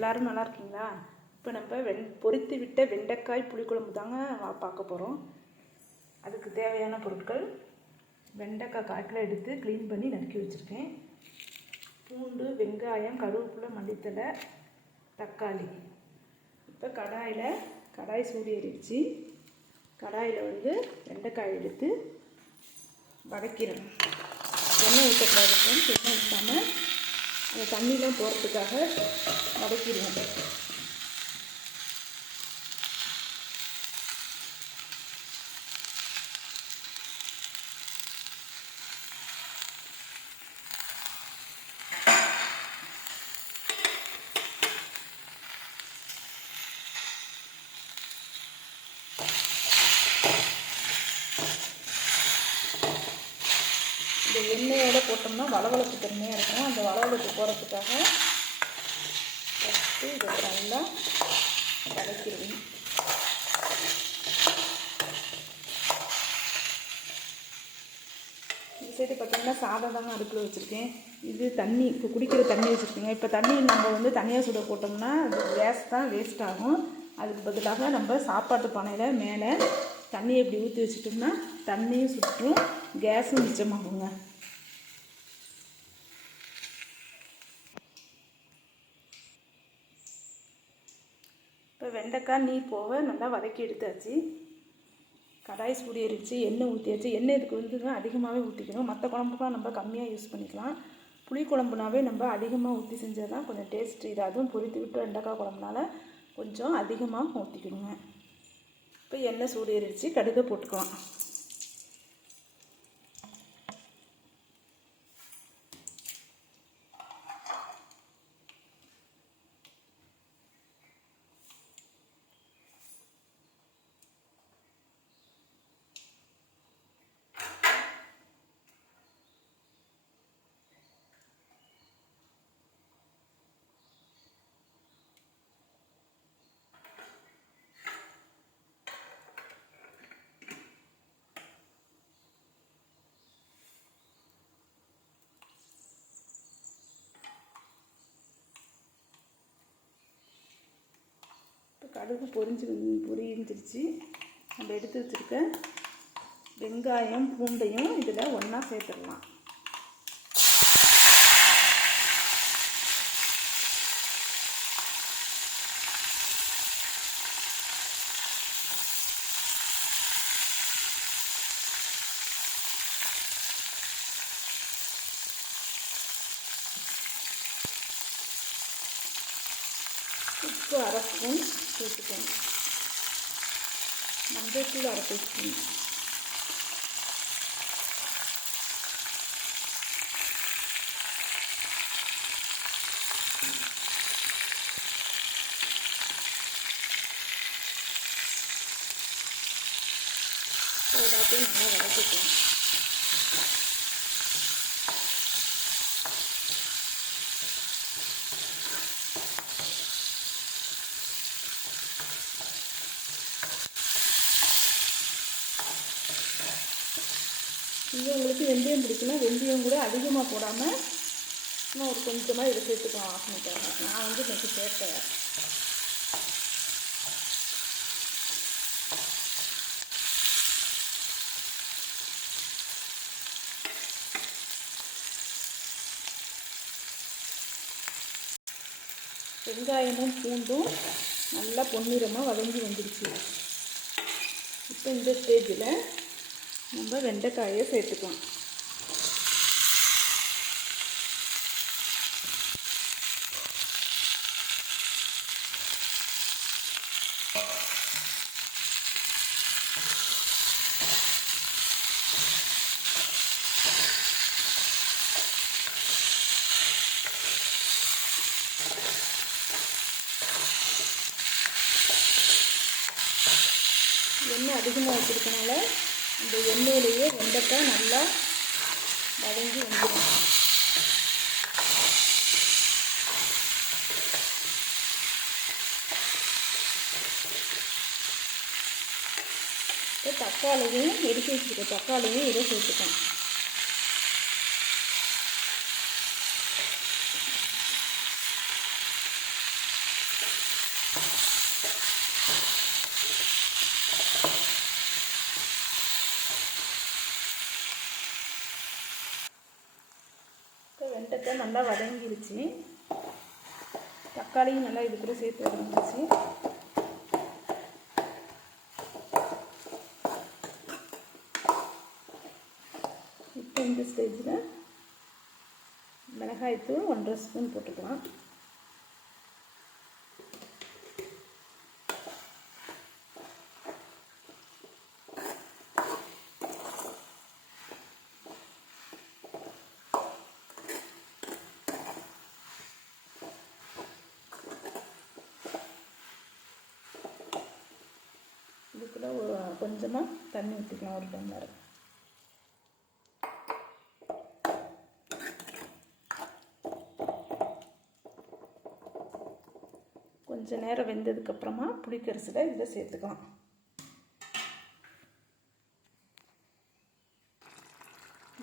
எல்லோரும் நல்லா இருக்கீங்களா? இப்போ நம்ம பொரித்து விட்ட வெண்டைக்காய் புளிக்குழம்பு தாங்க பார்க்க போகிறோம். அதுக்கு தேவையான பொருட்கள்: வெண்டைக்காய் 1/4 கிலோ எடுத்து க்ளீன் பண்ணி நறுக்கி வச்சுருக்கேன். பூண்டு, வெங்காயம், கருவேப்பிலை, மல்லித்தழை, தக்காளி. இப்போ கடாய் சூடு ஏறிடுச்சு. கடாயில் வெண்டைக்காய் எடுத்து வதக்கிறேன். எண்ணெய் ஊற்றக்கூடாது, எண்ணெய் ஊற்றாமல் அந்த தண்ணியெலாம் போகிறதுக்காக வதக்கிடுவோம். இந்த எண்ணெயோடு போட்டோம்னா வளவளப்பு தன்மையாக இருக்கும். அந்த வளவளப்பு போகிறதுக்காக ஃபஸ்ட்டு இதை நல்லா வதக்கிடுவேன். இந்த சைடு பார்த்திங்கன்னா சாதம் தாங்க அடுப்பில் வச்சுருக்கேன். இது தண்ணி, இப்போ குடிக்கிற தண்ணி வச்சுருக்கேங்க. இப்போ தண்ணி நம்ம தனியாக சுட போட்டோம்னா அது கேஸ் தான் வேஸ்ட் ஆகும். அதுக்கு பதிலாக நம்ம சாப்பாட்டு பானையில் மேலே தண்ணியை இப்படி ஊற்றி வச்சுட்டோம்னா தண்ணியும் சுற்றும், கேஸும் மிச்சமாகுங்க. இப்போ வெண்டைக்காய் நீ போக நல்லா வதக்கி எடுத்தாச்சு. கடாய் சூடு ஏறிடுச்சு, எண்ணெய் ஊற்றியாச்சு. எண்ணெய் இதுக்கு அதிகமாகவே ஊற்றிக்கணும். மற்ற குழம்புக்கெலாம் நம்ம கம்மியாக யூஸ் பண்ணிக்கலாம். புளி குழம்புனாவே நம்ம அதிகமாக ஊற்றி செஞ்சால் தான் கொஞ்சம் டேஸ்ட்டு. இது அதுவும் பொரித்து விட்டு வெண்டைக்காய் குழம்புனால கொஞ்சம் அதிகமாக ஊற்றிக்கணுங்க. இப்போ எண்ணெய் சூடு ஏறிடுச்சு, கடுகை போட்டுக்கலாம். கடுகு பொரிஞ்சிருச்சு. நம்ம எடுத்து வச்சுருக்க வெங்காயம், பூண்டையும் இதில் ஒன்றா சேர்த்துடலாம். உப்பு 1/2 ஸ்பூன் சேர்த்துக்கணும். மஞ்சள்தூள் 1/2 ஸ்பூன். எல்லாத்தையும் நல்லா வதக்கிக்கலாம். இங்கே உங்களுக்கு வெந்தயம் பிடிக்குன்னா வெந்தயம் கூட அதிகமாக போடாமல் இன்னும் ஒரு கொஞ்சமாக இதை சேர்த்துக்கலாம் வாசனைக்காக. நான் இன்றைக்கி சேர்த்தேன். வெங்காயமும் பூண்டும் நல்லா பொன்னிறமாக வதங்கி வந்துடுச்சு. இப்போ இந்த ஸ்டேஜில் நம்ம வெண்டைக்காயை சேர்த்துக்கலாம். எண்ணெய் அதிகமாக வச்சுருக்கனால இந்த எண்ணெயிலேயே வெண்டைக்காய் நல்லா வதங்கி வந்துடும். இப்போ தக்காளியும் எடுத்து வச்சுருக்க தக்காளியும் இதை சேர்த்துக்கணும். நல்லா வதங்கிருச்சு. தக்காளியும் நல்லா இது கூட சேர்த்து வதங்கிருச்சு. இப்போ இந்த ஸ்டேஜில் மிளகாய்த்தூள் 1.5 ஸ்பூன் போட்டுக்கலாம். இதுக்குள்ள கொஞ்சமாக தண்ணி ஊற்றிக்கலாம், 1 டம்ளர். கொஞ்சம் நேரம் வெந்ததுக்கப்புறமா புளிக்கரைசலை இதில் சேர்த்துக்கலாம்.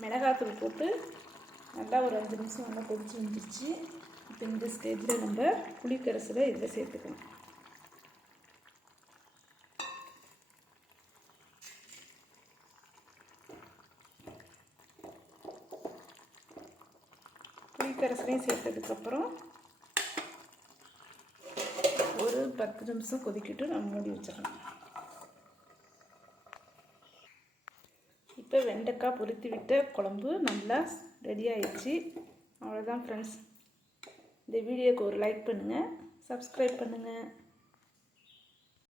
மிளகாத்தூள் போட்டு நல்லா ஒரு 5 நிமிஷம் நல்லா கொதிச்சு வந்துருச்சு. இப்போ இந்த ஸ்டேஜில் நம்ம புளிக்கரைசலை இதில் சேர்த்துக்கலாம். புளிக்கரைசலையும் சேர்த்ததுக்கப்புறம் ஒரு 10 நிமிஷம் கொதிக்கிட்டு நம்ம மூடி வச்சிடலாம். இப்போ வெண்டைக்காய் பொரித்து விட்ட குழம்பு நல்லா ரெடி ஆயிடுச்சு. அவ்வளோதான் ஃப்ரெண்ட்ஸ். இந்த வீடியோக்கு ஒரு லைக் பண்ணுங்கள், சப்ஸ்கிரைப் பண்ணுங்கள்.